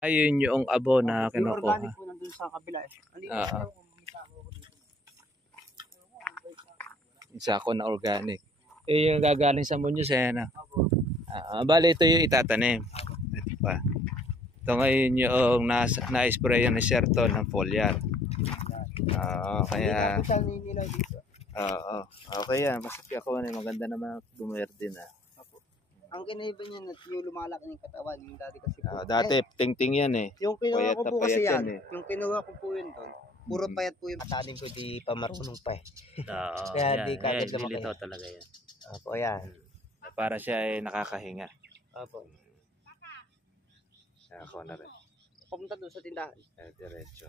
Ayun yung abo na Yung kinukuha. organic po nandun sa kabila eh. Andito Oo. tayo kung may tao ko dito. Isa ko na organic. Yung gagaling sa Muñoz eh. Ano? Opo. Bali ito yung itatanim. Ito pa. Ito ngayon yung na-sprayan ni Sir Ton ng foliar. Kaya... Hindi na po siya ninilay dito. Okay yan. Basta ako maganda naman bumerde na. Opo. Ang kinaiba niya na yung lumalaki ng katawan. Yung dati kasi po. Dati ting-ting yan eh. Yung kinuha ko po kasi yan. Eh. Yung kinuha ko po yun doon. Puro payat po yung atanin ko, di pa marunong pa eh. Kaya di kagad lumaki. Lilito talaga yan. Opo, yan. Para siya ay nakakahinga. Opo. Ako na rin. Pumunta doon sa tindahan. Diretso.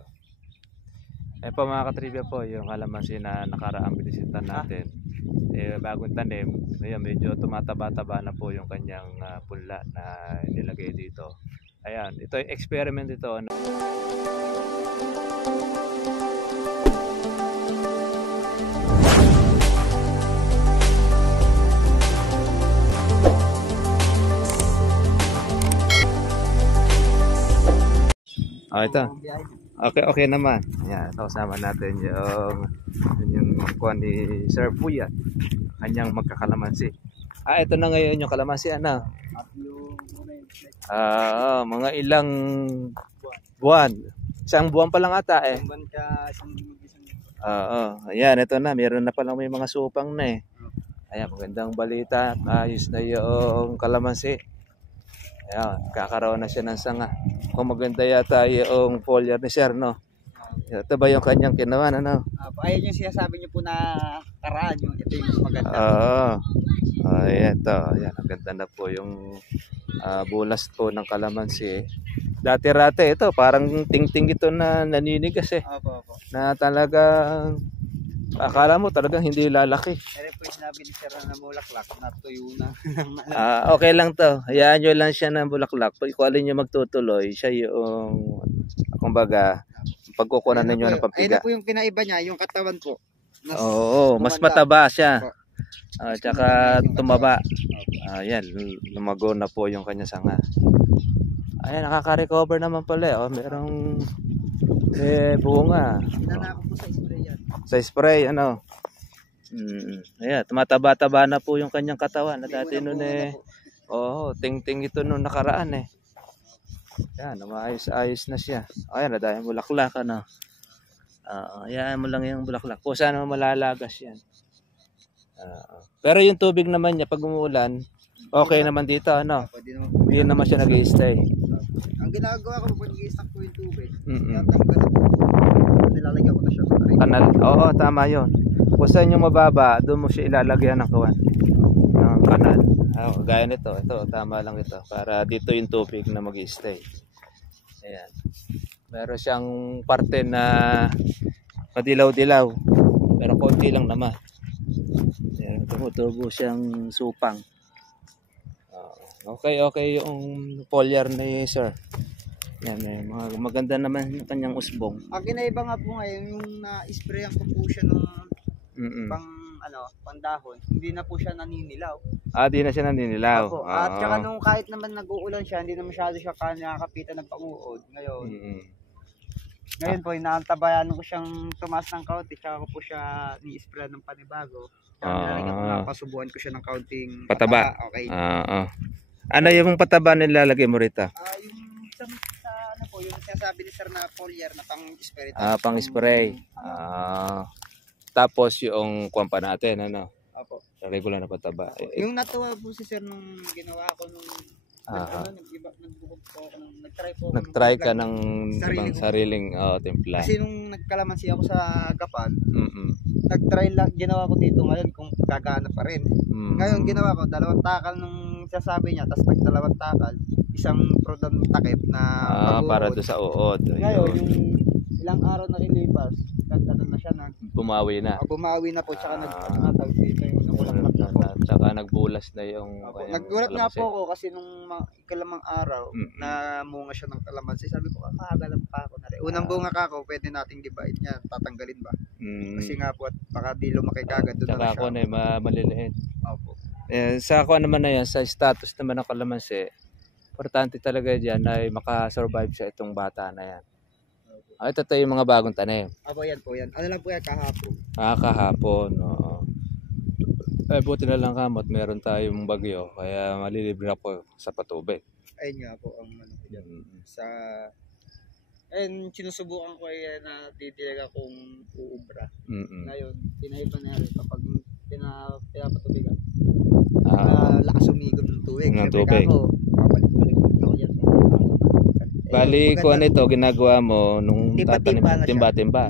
Po mga katribya po, yung kalamansi na nakaraang binisitan natin. Bagong tanim, medyo tumataba-taba na po yung kanyang punla na nilagay dito. Ayan, ito yung experiment ito. Ito. Okay naman. Ayan, ito kasama natin yung kuha ni Sir Puyat. Kanyang magkakalamansi. Ito na ngayon yung kalamansi, ano? At yung Mga ilang buwan. Isang buwan pa lang ata eh. Ayan, ito na. Meron na palang may mga supang na eh. Ayan, magandang balita. Ayos na yung kalamansi. Ayan, kakaroon na siya ng sanga. Kung maganda yata yung foliar ni Sir, no? Ito ba yung kanyang kinawan, ano? Ayun yung sinasabi niyo po na karaan yung ito yung maganda. Ito. Ayan, ang ganda na po yung bulas po ng kalamansi. Dati-rate ito, parang ting-ting ito na naninigas eh. Opo. Na talagang akala mo talagang hindi lalaki. Pero po yung sinabi ni Sir na mulaklak, natuyo na. Okay lang to. Hayaan nyo lang siya ng bulaklak. Kung alin nyo magtutuloy, siya yung, kumbaga, pagkukunan ninyo ng papiga. Ayun po yung kinaiba niya, yung katawan po. Mas mataba siya. Tsaka tumaba. Ayan, lumago na po yung kanya sanga. Ayan, nakaka-recover naman pala. Merong bunga. Nanako po sa spray yan. Sa spray, ano? Ayan, tumataba-taba na po yung kanyang katawan. Na dati nun eh. Ting-ting ito nung nakaraan eh. Ayan, maayos-ayos na siya. Ayan, dahil bulaklak, ano? Ayan mo lang yung bulaklak. Kung saan malalagas yan. Pero yung tubig naman niya, pag umuulan, okay naman dito, ano? Hindi naman siya nag-i-stay. Ang ginagawa ko po, nag-i-stack ko yung tubig. Nilalagyan ko na siya sa kanal. Oo, tama yun. Kung saan yung mababa, doon mo siya ilalagyan ng kawan. Ng kanal. Gaya nito. Ito, tama lang ito. Para dito yung tubig na mag-i-stay. Ayan. Meron siyang parte na madilaw-dilaw. Pero konti lang naman. Ayan, tumutubo siyang supang. Okay yung foliar ni Sir. Yan, maganda naman yung kanyang usbong. Ang kinaiba nga po ngayon, yung na-sprayan ko po siya ng pang dahon, hindi na po siya naninilaw. Di na siya naninilaw. At saka nung kahit naman nag-uulan siya, hindi na masyado siya nakakapitan ng pang-uod. Ngayon po, inaantabayan ko siyang tumaas ng kaunti, tsaka ko po siya ni-spray ng panibago. Napasubuan ko siya ng kaunting pataba. Okay. Ano yung pataba nilalagay mo rito? Yung sinasabi ni Sir na foliar na pang-spray. Pang-spray. Tapos yung kuwan pa natin, ano? Opo. Regular na pataba. Yung natuwa po si Sir nung ginawa ko nung nag-try ka ng sariling timpla. Kasi nung nagkalamansi ako sa Gapan, nag-try lang, ginawa ko dito ngayon kung gagana pa rin. Ngayon ginawa ko, 2 takal nung sasabi niya, tapos nag-2 takal, isang prodon takip na para doon sa uod. Ngayon, yung ilang araw na ilipas, ano na siya na. Bumawi na. Bumawi na po, tsaka nagtatag dito yung namulaklak na po. Tsaka nagbulas na yung... Nagulat nga po ako kasi nung ikalimang araw na munga siya ng kalamansi. Sabi ko, makagalang pa ako na rin. Unang bunga ka ako, pwede nating gibain yan. Tatanggalin ba? Kasi nga po, at baka di lumaki kagad. Tsaka ako na maliliit. Opo. Sa ako naman na yan, sa status naman ng kalamansi, importante talaga dyan ay makasurvive sa itong bata na yan. Ito yung mga bagong tanim. Apo, yan po yan. Ano lang po yan, kahapon. Kahapon, oo. Buti na lang kamot, meron tayong bagyo, kaya malilibre ako sa patubig. Ayun nga po ang ano ko dyan. Sa... And sinusubukan ko yan na titilaga kung uubra. Ngayon, pinaiba na yan kapag pinapatubigan. Lakas umigom ng tubig. Ng tubig. Ako, babalik-balik ako yan. Bali, kung ano ito, ginagawa mo nung tatanim, Timba-timba na siya. timba-timba.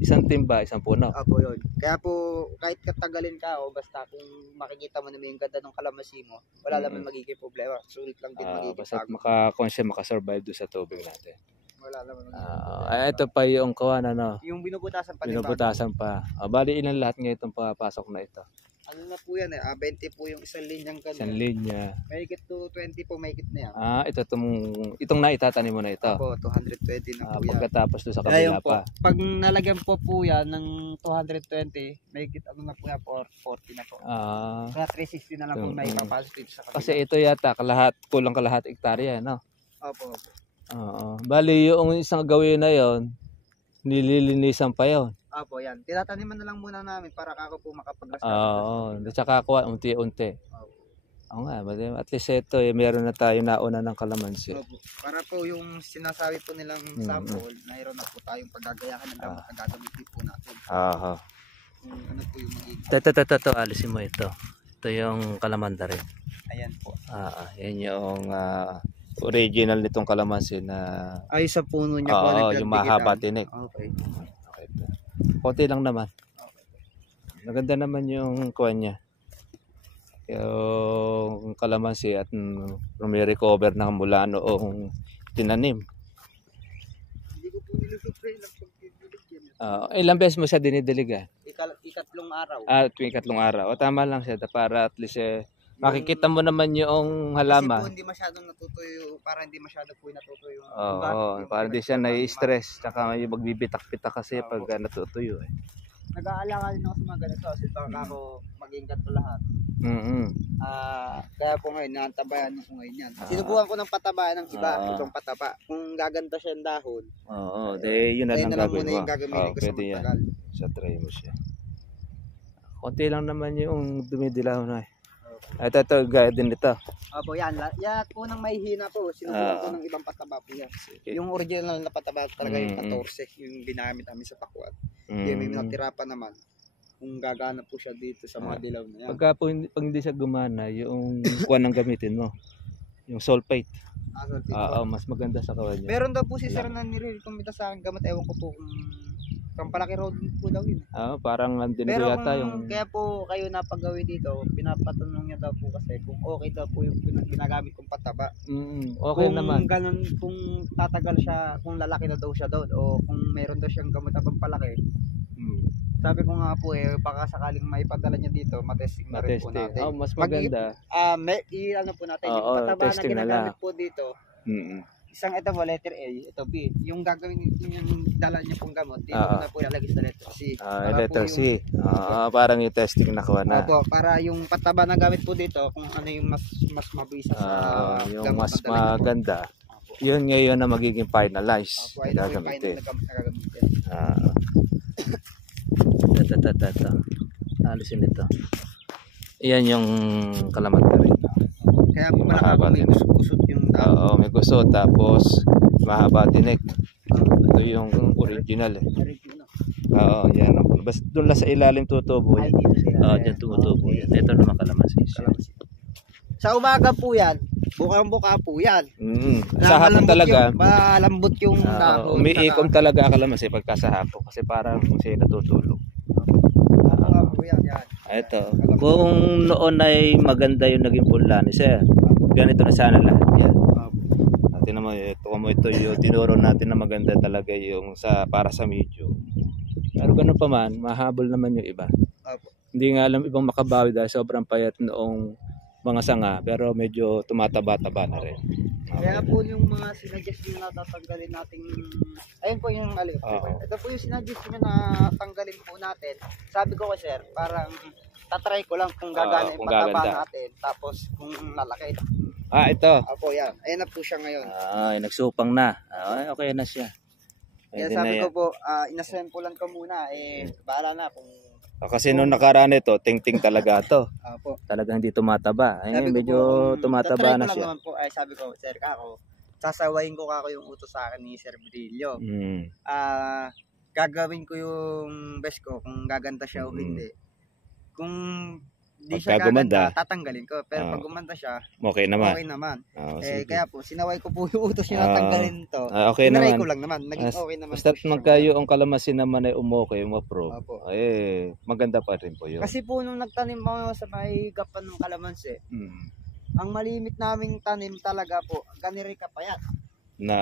Isang timba, isang puno. Apo yun. Kaya po, kahit katagalin ka o basta kung makikita mo na may ganda ng kalamansi mo, wala naman magiging problema. Sulit lang din magiging Basta pagod. makasurvive doon sa tubig natin. Wala naman magiging Ito pa yung kawan, ano? yung binubutasan pa. Binubutasan pa. Bali, ilan lahat ngayon itong papasok na ito? Ano na po yan eh, 20 po yung isang linyang gano'n. Isang linya. Mahigit to 20 po, mahigit na yan. Itong naitatanim mo na ito. Apo, 220 na po yan. Pagkatapos doon sa Ayun kabila po, pa. pag nalagyan po yan ng 220, mahigit ano na po yan, 40 na po. Kaya 360 na lang po may papasok dito sa kabila. Kasi ito yata, kulang kalahat hektarya, no? Opo. Bali, yung isang gawin na yon, nililinisan pa yon. Apo, yan. Tinataniman na lang muna namin para kako po makapag-rasa. At saka kuha unti-unti. Oo nga, at least ito, meron na tayo nauna ng kalamansi. Opo. Para po yung sinasabi po nilang sample, mayroon na po tayong paggagayahan ng gamot na gagamitin po natin. Ano po yung magiging... Ito, alisin mo ito. Ito yung kalamanda rin. Ayan po. Yan yung original nitong kalamansi na... Ay, sa puno niya po. Yung mahaba tinik. Okay. Konti lang naman. Maganda naman yung kuha niya. Yung kalamansi at may recover na mula noong tinanim. Hindi ko po nilususpray lang pag dilig yan. Ilang beses mo siya dinidilig? Ikatlong araw. Tuwing ikatlong araw. Tama lang siya para at least makikita mo naman yung halaman. Kasi po hindi masyadong natutuyo, para hindi masyadong po natutuyo. Para hindi siya nai-stress. Tsaka may magbibitak-pitak kasi pag natutuyo. Nag-aalala din ako sa mga ganito kasi baka ako maging ganito lahat. Kaya po ngayon, naantabayan ko ngayon yan. Sinubukan ko ng patabayan ng iba, itong pataba. Kung gaganda siya yung dahon. Yun na lang gagawin mo. Gagamitin ko sa magtagal. Sa try mo siya. Konti lang naman yung dumidilaw na Ito, gaya din ito. Opo, yan. Yan po nang mahihina po. Sinubukan ko ng ibang pataba po yan. Yung original na pataba talaga yung 14, yung ginamit namin sa pakuan. Yung may natira pa naman. Kung gagana po siya dito sa mga dilaw na yan. Pag hindi siya gumana, yung kuwan ng gamitin mo. Yung sulfate. Mas maganda sa kawan niya. Meron daw po si Sir na nire-recommenda sa akin gamot. Ewan ko po kung Pampalaki road po daw yun. Parang nandun ko yata yung... Kaya po kayo napagawi dito, pinapatanong niya daw po kasi kung okay daw po yung ginagamit kong pataba. Okay kung naman. Ganun, kung tatagal siya, kung lalaki na daw siya doon, o kung meron daw siyang gamot na pampalaki. Sabi ko nga po baka sakaling maipadala niya dito, matesting na rin po natin. Mas maganda. Ano po natin, yung pataba na ginagamit po dito. Isang ito po, letter A, ito B. Yung gagawin yung dala niya pong gamot, dito na po ilalagay sa letter C. Letter C. Parang yung testing na kuha na. Opo, para yung pataba na gamit po dito, kung ano yung mas mabisa sa yung gamot mas maganda. Yun ngayon na magiging finalized. Opo, ito yung final na gamot na gagamitin. Ito. Alisin ito. Iyan yung kalamansi rin. Kaya po malaki may kusot yung tao. May kusot tapos mahaba tinik. Ito yung original yan. Basta doon lang sa ilalim tutubo yan. Diyan tumutubo yan. Ito naman kalamansi. Sa umaga po yan, bukang-buka po yan. Sa hapon talaga. Malambot yung dahon. Umiikom talaga kalamansi pagka sa hapon kasi parang siya natutulog. Ito. Kung noon ay maganda yung naging punla ni Sir, ganito na sana lahat yan. Ito yung tinuro natin na maganda talaga yung para sa medyo. Pero ganun pa man, mahabol naman yung iba. Hindi nga alam ibang makabawi dahil sobrang payat noong mga sanga, pero medyo tumataba-taba na rin. Kaya po yung mga sinadjust nyo na tatanggalin nating, ayun po yung ito po yung sinadjust nyo na tanggalin po natin. Sabi ko sir, parang tatry ko lang kung gagana yung pataba natin, tapos kung lalaki. ito. Opo, yan. Ayan na po siya ngayon. Nagsupang na. Okay na siya. Kaya Pwede sabi na ko yan. po, inasempulan ko muna. Bahala na kung... Kasi nung nakaraan ito, ting-ting talaga to. Opo. Talagang hindi tumataba. Ay, Sabi ko medyo po, kung tumataba tatry ko na lang siya. naman po, sabi ko, sir, kako, sasawayin ko kako yung utos sa akin ni Sir Brillo. Gagawin ko yung best ko kung gaganda siya o hindi. Kung di siya gaganda, tatanggalin ko. Pero pag gumanda siya, okay naman. Okay naman. Sige. Kaya po, sinaway ko po yung utos niya na tanggalin to. Okay naman. ko lang naman. Naging okay naman. Basta magkayo ang kalamansi naman ay umokay, umapprove. Opo. Maganda pa rin po yun. Kasi po nung nagtanim ako sa may gapan ng kalamansi, ang malimit naming tanim talaga po, ganiri kapayat. Na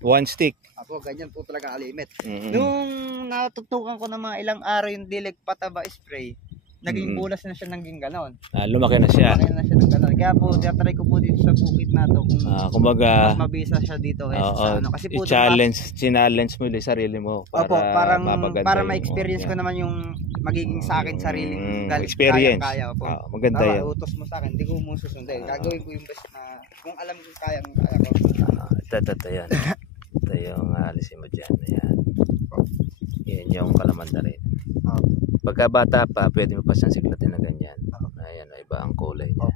one stick. Ako, ganyan po talaga kalimit. Nung natutukan ko ng mga ilang araw yung dilig pataba spray, naging bulas na siya, naging ganon. Lumaki na siya. Lumaki na siya ng ganon. Kaya po, try ko po dito sa bukid na to kung kumbaga, mas mabisa siya dito kaysa sa ano. Kasi po, challenge mo yung sarili mo para para ma-experience ko naman yung magiging sa akin sariling experience. Kaya po. Maganda yan. Utos mo sa akin, hindi ko mo susundin. Gagawin ko yung best na kung alam ko kaya ko. Ito yan. Ito yung alisin mo dyan. Ayan. Yan yung kalamanda rin. Pagka bata pa, pwede mo pa siyang siklatin na ganyan. Ayan, iba ang kulay niya.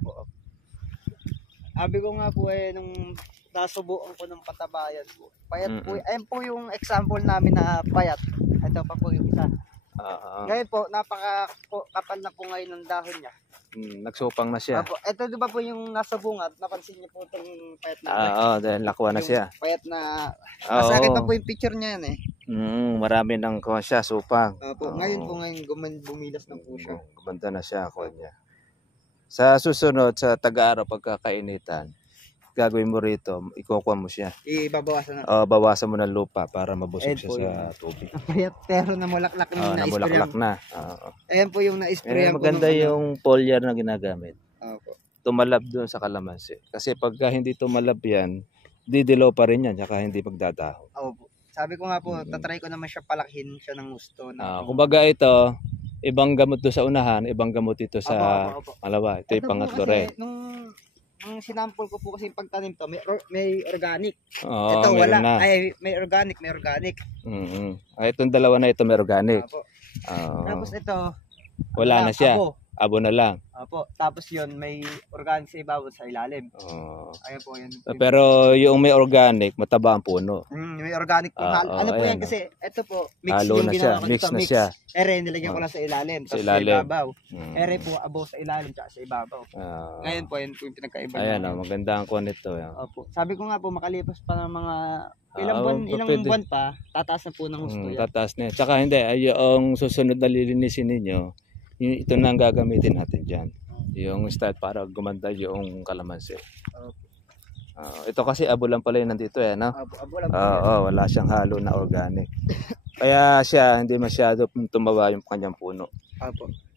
Sabi ko nga po nung nasubukan ko ng patabayan po. Payat po. Ayun po yung example namin na payat. Ito pa po yung isa. Ngayon po, napaka-kapal na po ngayon ng dahon niya. Nagsupang na siya. Ito di ba po yung nasa bungad, napansin niyo po itong payat na. Dahil lakwa na siya. Payat na. Sa akin pa po yung picture niya yan Marami nang kuha siya, supang. Ngayon bumilas na po siya. Gumanda na siya ako niya. Sa susunod, sa tag-araw pagkakainitan, gagawin mo rito, ikukuha mo siya. Ibabawasan na. Bawasan mo ng lupa para mabusog siya sa tubig. Payat pero namulaklak na namulaklak na. Ayan po yung na-sprayan ko. Maganda yung foliar na ginagamit. Tumalab doon sa kalamansi. Kasi pagka hindi tumalab yan, didilaw pa rin yan, tsaka hindi magdadahon. Sabi ko nga po, tatry ko naman siya palakihin siya ng gusto. Kumbaga ito, ibang gamot doon sa unahan, ibang gamot ito sa malawa. Ito yung pangatlo rin. Nung sinample ko po kasi yung pagtanim to, may organic. Ito wala. May organic. Itong dalawa na ito may organic. Tapos ito, wala na siya. Abo na lang. Tapos yun, may organic sa ibabaw sa ilalim. Ayun po yun. Pero yung may organic, mataba ang puno. May organic po. Ano po yan kasi, ito po, mix yung ginawa ko dito. Mix na siya. Nilagyan ko lang sa ilalim. Tapos sa ibabaw. Po, abo sa ilalim, tsaka sa ibabaw. Ngayon po, yun po yung pinagkaiba. Ayan, maganda ang kuha nito. Sabi ko nga po, makalipas pa ng mga ilang buwan pa, tataas na po ng gusto yan. Tataas na yan. Tsaka hindi, yung susunod na lilinisin ninyo, ito na ang gagamitin natin dyan. Yung style para gumanda yung kalamansi. Ito kasi abo lang pala yun nandito no? Abo lang. Wala siyang halo na organic. Kaya siya hindi masyado tumaba yung kanyang puno.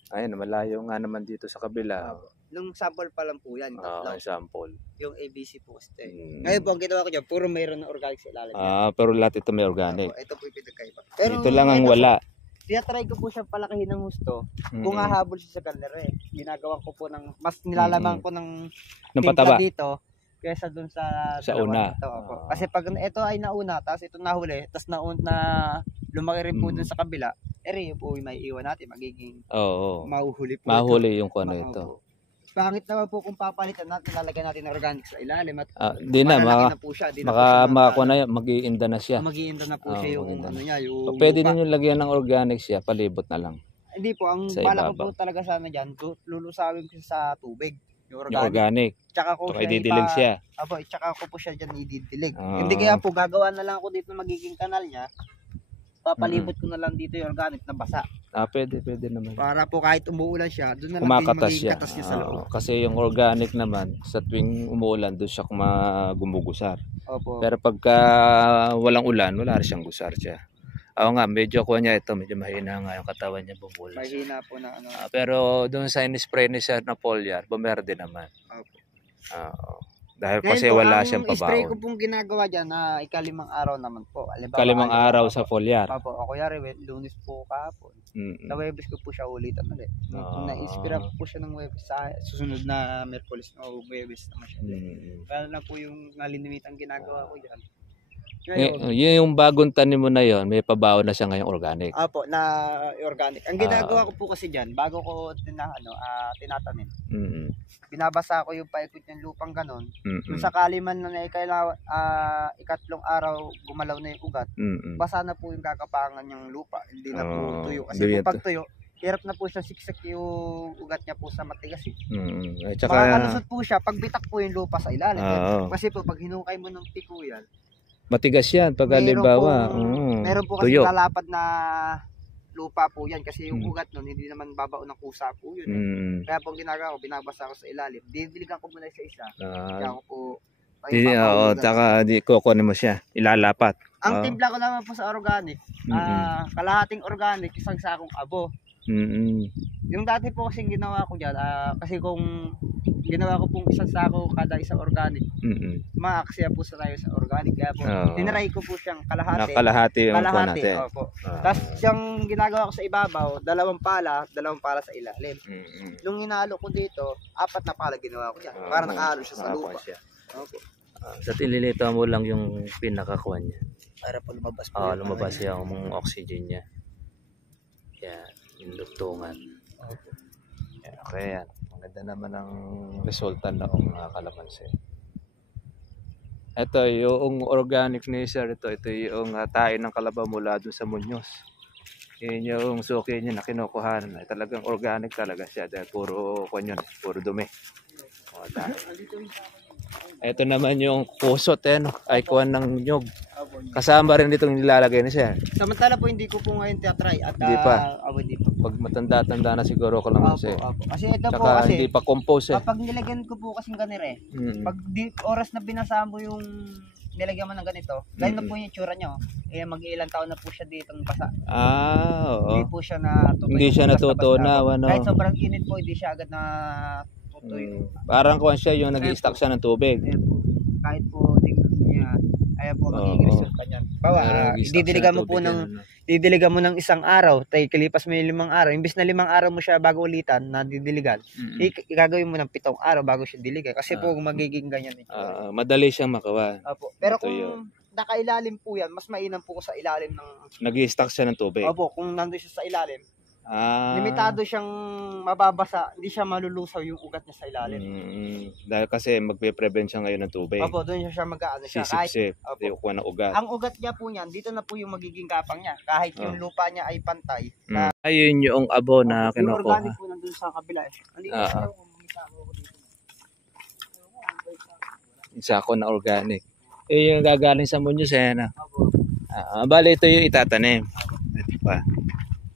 Ayun, malayo nga naman dito sa kabila. Nung sample pa lang po yan. Sample. Yung ABC po. Ngayon po, ang ginawa ko dyan, puro mayroon na organic sa ilalim. Pero lahat ito may organic. Ito po yung pinagkaiba. Ito lang ang wala. Tinatry ko po siya palakihin ng gusto. Kung hahabol siya sa gallery, ginagawa ko po ng, mas nilalamang ko ng pataba dito kaysa dun sa una. Kasi pag ito ay nauna, tapos ito nahuli, tapos na lumaki rin po dun sa kabila, yun po may iwan natin, magiging mahuhuli po. Mahuli yung kuha na ito. Pangit naman po kung papalitan natin, lalagyan natin ng organic sa ilalim at di na, mag-iinda na siya. Mag-iinda na po siya yung ano niya, yung pwede din yung lagyan ng organic siya, palibot na lang. Hindi po, ang bala ko po talaga sana dyan, lulusawin ko sa tubig. Yung organic. Tsaka ko siya ididilig siya. Tsaka ko po siya dyan ididilig. Hindi kaya po, gagawa na lang ako dito magiging kanal niya. Papalibot ko na lang dito yung organic na basa. Pwede naman. Para po kahit umuulan siya, doon na lang magiging katas niya sa loob. Kasi yung organic naman, sa tuwing umuulan, doon siya gumugusar. Pero pagka walang ulan, wala rin siyang gusar siya. Medyo kuha niya ito, medyo mahina nga yung katawan niya bumulas. Mahina po na pero doon sa in-spray ni Sir na foliar, bumerde naman. Dahil Ngayon kasi po, wala ang siyang spray ko pabaon. pong ginagawa dyan na ikalimang araw naman po. Halimbawa, Kalimang araw sa foliar. Opo, o kuyari, Lunes po kahapon. Sa Webes ko po siya ulitan ulit. Kung na-inspira ko po siya ng Webes, sa susunod na Merkulis o Webes naman siya. Kaya na po yung nalilimitan ginagawa ko dyan. Ngayon, Yung bagong tanim mo na yon, may pabaon na siya ngayong organic. Apo, na organic. Ang ginagawa ko po kasi dyan, bago ko tinatanim, binabasa ko yung paikot ng lupang ganon. Kung sakali man na ikatlong araw gumalaw na yung ugat, basa na po yung kakapangan ng lupa. Hindi na po tuyo. Kasi pag tuyo, hirap na po siya siksak yung ugat niya po sa matigas. Makakalusot po siya pag bitak po yung lupa sa ilalim. Kasi po pag hinukay mo ng piko yan, matigas yan pag halimbawa meron po kasi tuyo. lalapad na lupa po yan kasi yung ugat nun hindi naman babao ng kusa po yun. Kaya po ginagawa ko, binabasa ko sa ilalim, didiligan ko muna sa isa. Kaya ko po di kukunin mo siya, ilalapat. Ang timpla ko naman po sa organic, kalahating organic, isang sakong abo. Yung dati po kasing ginawa ko dyan, kasi kung ginawa ko pong isang sako kada isang organic, maaksya po sa tayo sa organic. Kaya po, tinaray ko po siyang kalahati. Kalahati yung kalahati, opo. Tapos yung ginagawa ko sa ibabaw, dalawang pala sa ilalim. Nung hinalo ko dito, 4 na pala ginawa ko dyan. Para nakahalo siya sa lupa. Opo. Sa tinilito mo lang yung pinakakuha niya. Para po lumabas po. Lumabas yung oxygen niya. Yan, yung lugtungan. Okay yan. Maganda naman ang resulta ng mga kalamansi. Ito yung organic ni sir. Ito yung tae ng kalabaw mula dun sa Muñoz. Yun yung suki niya na kinukuhanan. Talagang organic talaga siya. Dahil puro kanyon, puro dumi. Ito naman yung kusot ay kuhan ng nyog. Kasama rin itong nilalagay na siya. Samantala po hindi ko po ngayon try at hindi pa. Hindi pa. Pag matanda-tanda na siguro ko lang siya. Kasi ito tsaka po kasi hindi pa compose kapag nilagyan ko po kasing ganire, pag oras na binasa mo yung nilagyan mo ng ganito, ganyan na po yung itsura nyo. Mag-iilang taon na po siya ditong basa. Oo. Hindi po siya natutunaw. Hindi siya natutunaw. Kahit sobrang init po, hindi siya agad na tutuyo. Parang kuhan siya yung nag-i-stack siya ng tubig. Kahit po tingnan niya, ayan po magiging resulta niyan. Bawa, didiligan mo ng isang araw, tayo kilipas mo yung 5 araw. Imbis na 5 araw mo siya bago ulitan na didiligan, igagawin mo ng 7 araw bago siya diligan. Kasi po magiging ganyan. Madali siyang makawa. Pero kung nakailalim po yan, mas mainam po sa ilalim ng... Nag-i-stack siya ng tubig. Opo, kung nandun siya sa ilalim, limitado siyang mababasa, hindi siya malulusaw yung ugat niya sa ilalim. Dahil kasi magpe-prevent siya ngayon ng tubig. Opo, doon siya mag-aano siya. Sisip-sip, yung ng ugat. Ang ugat niya po niyan, dito na po yung magiging kapang niya. Kahit yung lupa niya ay pantay. Ayun yung abo na kinukuha. Yung organic po nandun sa kabila. Isa ko na organic. Yung gagaling sa Muñoz bali ito yung itatanim. Ito pa.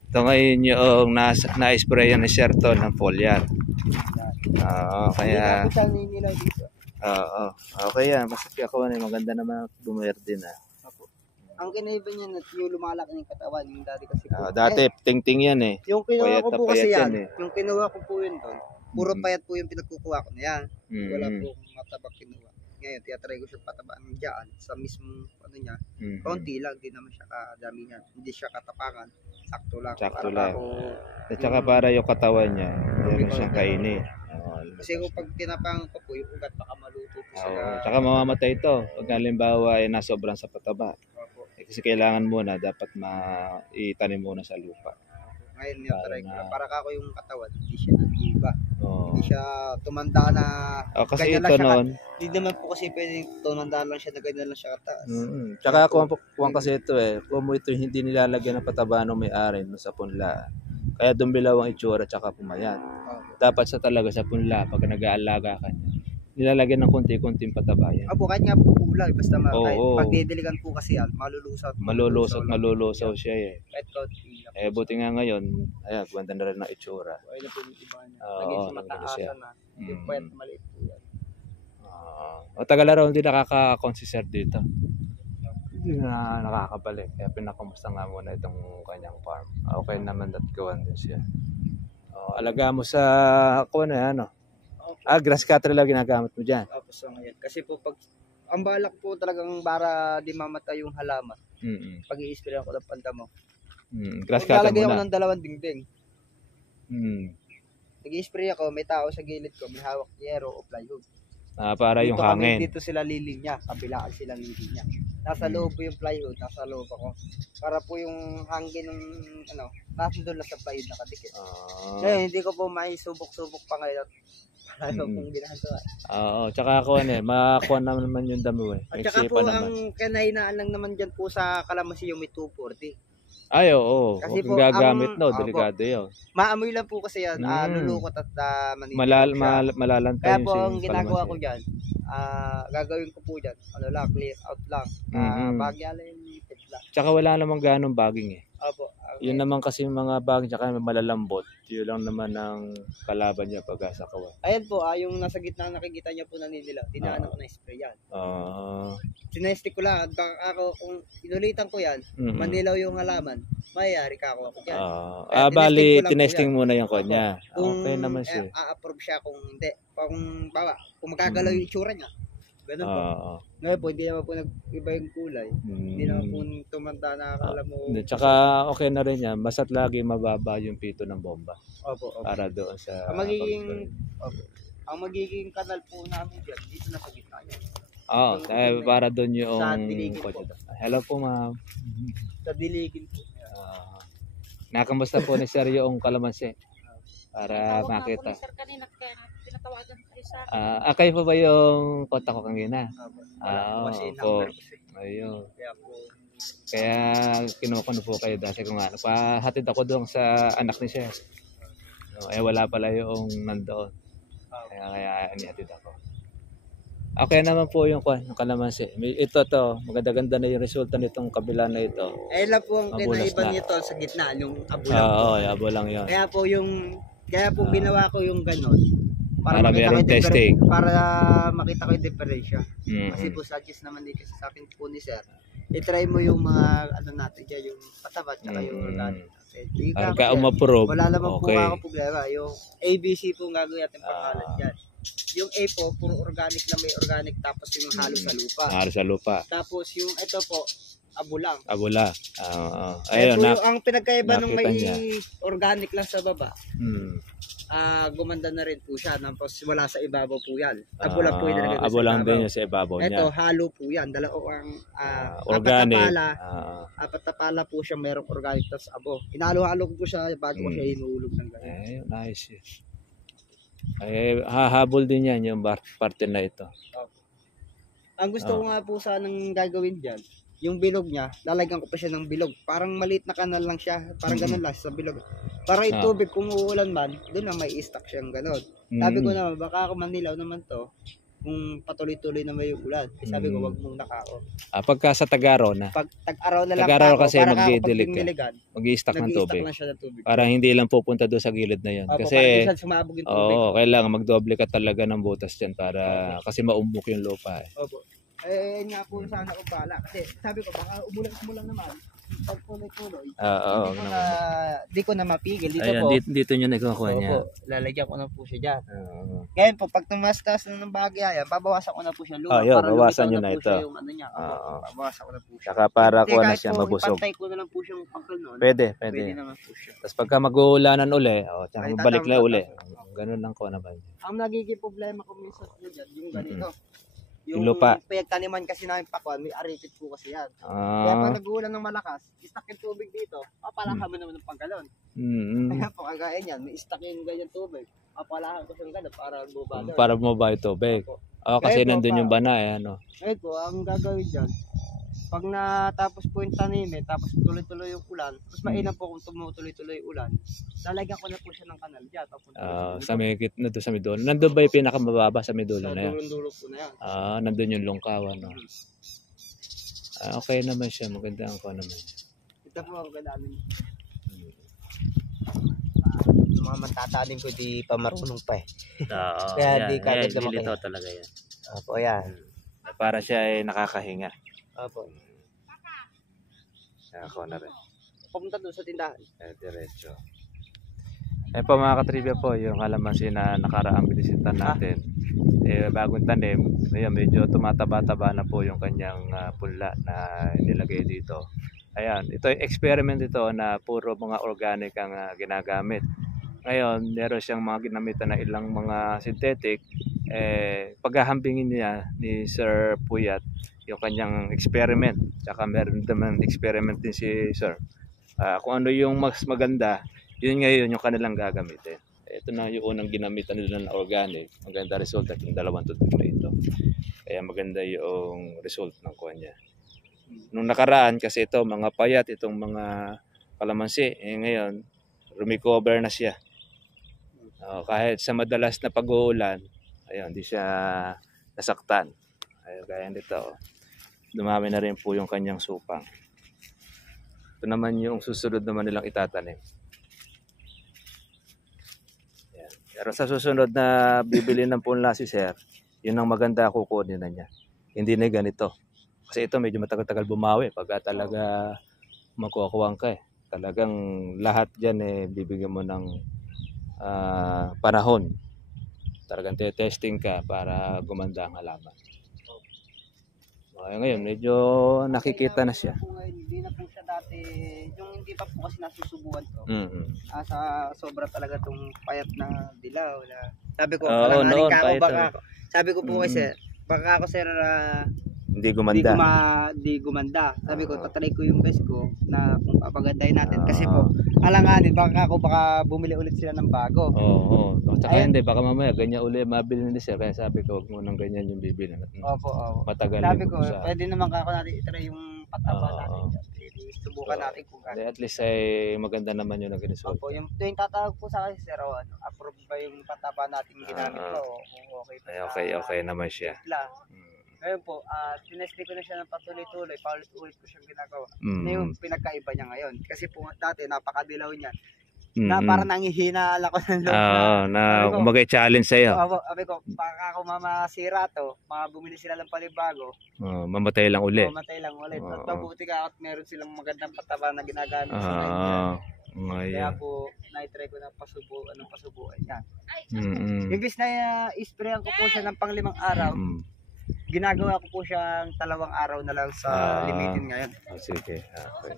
Ito ngayon yung na-sprayan ni Sherton ng foliar. Kaya... Okay yan. Masakit ako maganda naman bumerde na. Ang kinaiba niya na yung lumalaki ng katawan. Yung dati kasi po. Dati ting-ting yan Yung kinuha ko po kasi yan. Yung kinuha ko po yun doon. Puro payat po yung pinagkukuha ko na yan. Wala po matabak kinuha. Ngayon, tiyatry ko siya patabaan dyan sa mismong niya. Konti lang, di naman siya kadami niya. Hindi siya katapangan. Sakto lang. Sakto lang. At saka para yung katawan niya, hindi mo siyang kainin. Kasi kung pag tinapangan ko po, yung ugat baka maluto po sila. Tsaka mamamatay ito. Pag halimbawa ay nasobrang sa pataba. Kasi kailangan muna, dapat itanim muna sa lupa. Ngayon yung try ko. Para kako yung katawan, hindi siya nag-iba. Hindi siya tumanda na kasi ito noon. Hindi naman po kasi pwedeng tumanda lang siya na ganyan lang siya kataas. Tsaka kung kasi ito kung ito hindi nilalagyan ng pataba ng may-ari sa punla. Kaya dumbilaw ang itsura tsaka pumayat. Dapat sa talaga sa punla pag nag-aalaga ka niya. Nilalagyan ng konti-konting pataba yan. Opo, kahit nga po kulay. Basta pag didiligan po kasi yan, malulusaw siya Kahit buti nga ngayon, ganda na rin ang itsura. Ayun na po yung iba niya. Naging siya mataasan na. Yung pwet maliit po yan. Tagal na raw hindi nakaka-consistent dito. Hindi na nakakabalik. Kaya pinakamusta nga muna itong kanyang farm. Okay naman at gawan din siya. Alaga mo sa grass cutter lang ginagamit mo dyan. So ngayon, kasi po pag ang balak po talagang para di mamatay yung halaman. Pag i-spray ko ng pandamo. Grass cutter Maglalagay ako muna. ng 2 dingding. Nag-i-spray ako, may tao sa gilid ko, may hawak yero o plywood. Para yung hangin. Dito sila lilinya, kabilaan sila lilinya. Nasa loob po yung plywood, nasa loob ako. Para po yung hangin ng nasa doon lang sa plywood nakadikit. Ngayon, hindi ko po maisubok-subok pa ngayon. Ayaw kong ginagawa. Oo, tsaka ako makakuha naman yung damo eh. At tsaka po ang kinahinaan lang naman dyan po sa kalamansi yung may 240. Ay, oo. Kasi Kung po, gagamit delikado yun. Maamoy lang po kasi yan, lulukot at Malalantay kaya po ang ginagawa ko dyan, gagawin ko po dyan, clear out lang. Bagya lang yung lipid lang. Tsaka wala namang ganong bagging eh. Opo. Yun naman kasi yung mga baging tsaka malalambot. Yun lang naman ang kalaban niya pag sa kawan. Ayan po, yung nasa gitna nakikita niya po naninilaw. Dinaan ako na spray yan. Sinestik ko lang. Baka ako, kung inulitan ko yan, manilaw yung halaman, mayayari ka ako dyan. Bali, tinesting muna yung kanya. Okay naman siya. A-approve siya kung hindi. Kung magagalaw yung itsura niya. Ganun po. Ngayon po, hindi naman po nag-iba yung kulay. Hindi naman po tumanda na akala mo. Tsaka okay na rin yan. Basta't lagi mababa yung pito ng bomba. Opo. Para doon sa... Ang magiging kanal po namin dyan, dito na sa gitna niya. Para doon yung... Sa diligin po. Hello po, ma'am. Sa diligin po. Nakamusta po ni Sir yung kalamansi? Para makita. Sir, kanina kaya pinatawagan kayo sa akin. Kayo po ba yung kontak ko kanina? Kasi po. number ko. Ayun. Kaya po. Kaya kinukuno po kayo dati ko nga. Pahatid ako doon sa anak ni Sir. Wala pala yung nandoon. Kaya inihatid ako. Okay naman po yung kalamansi. Ito maganda-ganda na yung resulta nitong kabila na ito. Lang po ang kinaiba nito sa gitna, yung abo lang. Abo lang yun. Kaya po ginawa ko yung ganon. Para meron testing. Para makita ko yung diferensya. Kasi po suggest naman din kasi sa akin po ni Sir. I-try mo yung mga natin dyan, yung patabat tsaka yung organic. Pagka umapprove, wala naman po ako problema. Yung ABC po gagawin natin pangalan dyan. Yung A po, puro organic na may organic tapos yung halo sa lupa. Halo sa lupa. Tapos yung ito po, abo lang. Ayun, ang pinagkaiba nung may organic lang sa baba, gumanda na rin po siya. Tapos wala sa ibabaw po yan. Abo lang po yung nilagay abo lang din yung sa ibabaw niya. Ito, halo po yan. Dalawang organic. Apat na pala po siya merong organic tapos abo. Hinalo-halo ko po siya bago ko siya hinuhulog ng ganyan. Nice. Hahabol din yan yung parte na ito. Ang gusto ko nga po sanang gagawin dyan, yung bilog niya, lalagyan ko pa siya ng bilog. Parang maliit na kanal lang siya. Parang ganun lang sa bilog. Para yung tubig, kung uulan man, doon na may stock siyang ganun. Sabi ko naman, baka ako manilaw naman to kung patuloy-tuloy na may ulan. Sabi ko, wag mong nakao. Pagka sa Tagaraw na? Pag tag-araw na lang Tagaraw ako, kasi mag-dilig ka. Mag-i-stock ng tubig. Lang siya ng tubig. Para hindi lang pupunta doon sa gilid na yun. Kasi, sumabog yung tubig. kailangan magdoble ka talaga ng butas dyan para kasi maumbok yung lupa. Opo. Nga po sana ko pala. Kasi sabi ko, baka umulan naman. Pag tuloy-tuloy. Di ko na mapigil. Dito nyo nagkakuha niya. Lalagyan ko na po siya dyan. Ngayon po, pag tumastas na ng bagay, babawasan ko na po siya lupa. Bawasan nyo na ito. Babawasan ko na po siya. Saka para kuha na siya mabusog. Pantay ko na lang po siyang pangkal noon. Pwede naman po siya. Tapos pagka mag-uulanan uli, tsaka balik na uli. Ganun lang ko naman. Ang nagiging problema ko minsan dyan, yung ganito. Yung lupa. Pinagtaniman kasi namin pakwan, may aripit po kasi yan. Kaya pag nag-uulan ng malakas, istak yung tubig dito, papalahan mo naman ng panggalon. Kaya po kagaya niyan, may istak yung ganyan tubig, papalahan ko siyang gano'n para bumaba. Para bumaba yung tubig. Kasi nandun yung bana Ngayon po, ang gagawin dyan, pag natapos po yung tanimin, tapos tuloy-tuloy yung ulan, tapos mainam po kung tumutuloy-tuloy yung ulan, lalagyan ko na po siya ng kanal dyan. Sa may gitna doon sa midulo. Nandun ba yung pinakamababa sa midulo na yan? Sa dulo po na yan. Nandun yung lungkawan. Okay naman siya. Maganda ang ko naman. Ito po ang kailangan. Yung mga matatanim ko, di pa marunong pa eh. Kaya di kagad naman kayo. Talaga yan. Opo, yan. Para siya ay nakakahinga. Opo. Ako na rin. Pumunta doon sa tindahan. Diretso. Eh po mga katribya po, yung kalamansi na nakaraang binisitan natin, bagong tanim, ayan, medyo tumataba-taba na po yung kanyang punla na nilagay dito. Ayan, ito experiment ito na puro mga organic ang ginagamit. Ngayon, meron siyang mga ginamitan na ilang mga synthetic. Paghahambingin niya ni Sir Puyat yung kanyang experiment. Tsaka meron naman experiment din si Sir. Kung ano yung mas maganda, yun ngayon yung kanilang gagamitin. Ito na yung unang ginamitan nila na organic. Maganda result at yung dalawang tutok na ito. Kaya maganda yung result ng kuha niya. Nung nakaraan kasi ito, mga payat, itong mga kalamansi, ngayon, rumecover na siya. Kahit sa madalas na pag-uulan, ayun, hindi siya nasaktan. Ayun, gaya nito. Dumami na rin po yung kanyang supang. Ito naman yung susunod naman nilang itatanim. Ayan. Pero sa susunod na bibili ng punla si Sir, yun ang maganda kukunin na niya. Hindi na ganito. Kasi ito medyo matagal-tagal bumawi pagka talaga makukuwang ka eh. Talagang lahat dyan bibigyan mo ng panahon. Talagang testing ka para gumanda ang halaman. Ngayon medyo nakikita na siya. Hindi na po siya dati, yung hindi pa po kasi nasusubuan to. Sa Sobra talaga tong payat na dilaw. Sabi ko, noon, sabi ko po kasi, baka ako sir, hindi gumanda. Di gumanda. Sabi ko, tatry ko yung best ko na kung papagandahin natin. Kasi po, alanganin, baka bumili ulit sila ng bago. Oo. Tsaka hindi, baka mamaya ganyan ulit mabili ni Sir. Kaya sabi ko, huwag mo nang ganyan yung bibili. Opo. Matagal sabi ko, siya. pwede naman kako natin itry yung pataba natin. Subukan natin kung gano'n. At least ay maganda naman yung nag-result. Opo, yung tatawag po sa akin, Sir, approve ba yung pataba natin ginamit ko? Okay naman siya. Ngayon po, tinesti ko na siya ng patuloy-tuloy, paulit-ulit ko siyang ginagawa. Yung pinagkaiba niya ngayon. Kasi po dati, napakadilaw niya. Na para nanghihina ako ng loob na kumbaga challenge sa'yo. Sabi ko, baka ako mamasira to, bumili sila ng palibago. Mamatay lang uli. At mabuti ka at meron silang magandang pataba na ginagamit sa kaya po, na-try ko na pasubuan niya. Imbis na isprayan ko po siya ng pang-5 araw, ginagawa ko po siyang 2 araw na lang sa limitin ngayon. Sige. Okay.